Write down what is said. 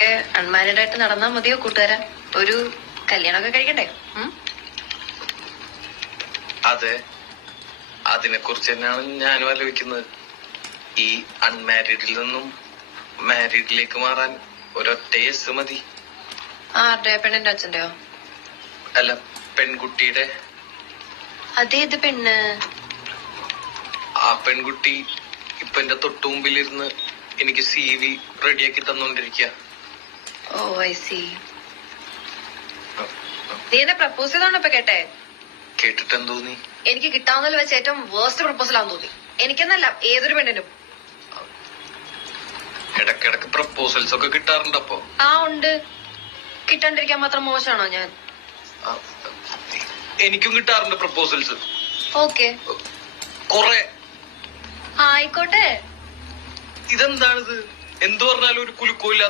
ഇങ്ങനെയൊക്കെ അൺമാരീഡ് ആയിട്ട് നടന്നാ മതിയോ കൂട്ടുകാരാ? ഒരു കല്യാണമൊക്കെ കഴിക്കണ്ടേ? അതെ, അതിനെ കുറിച്ച് തന്നെയാണ് ഞാനും ആലോചിക്കുന്നത്. ഈ അൺമാരീഡിൽ നിന്നും മാരീഡിലേക്ക് മാറാൻ ഒരൊറ്റ യെസ് മതി. ആരുടെ? പെണ്ണിന്റെ അച്ഛന്റെയോ? അല്ല, പെൺകുട്ടിയുടെ. അതേത് പെണ്ണ്? ആ പെൺകുട്ടി ഇപ്പൊ എന്റെ തൊട്ടുമുമ്പിലിരുന്ന് എനിക്ക് CV റെഡിയാക്കി തന്നോണ്ടിരിക്കുക. ഓ ഐ സി. നീ എന്നെ പ്രപ്പോസ് ചെയ്തോണ്ട് ഇപ്പൊ കേട്ടെ? കേട്ടിട്ടെന്ന് തോന്നി? എനിക്ക് കിട്ടാവുന്നതിൽ വെച്ച് ഏറ്റവും വേസ്റ്റ് പ്രപ്പോസൽ ആണെന്ന് തോന്നി. എനിക്കെന്നല്ല, ഏതൊരു പെണ്ണിനും. ഇടക്കിടക്ക് പ്രപ്പോസൽസ് ഒക്കെ കിട്ടാറുണ്ട്. അപ്പൊ ഉണ്ട്. കിട്ടാണ്ടിരിക്കാൻ മാത്രം മോശമാണോ ഞാൻ? എനിക്കും കിട്ടാറുണ്ട് പ്രപ്പോസൽസ്. ഓക്കെ, കൊറേ. ആയിക്കോട്ടെ. ഇതെന്താണിത്? എന്തു പറഞ്ഞാലും ഒരു കുലുക്കമില്ല.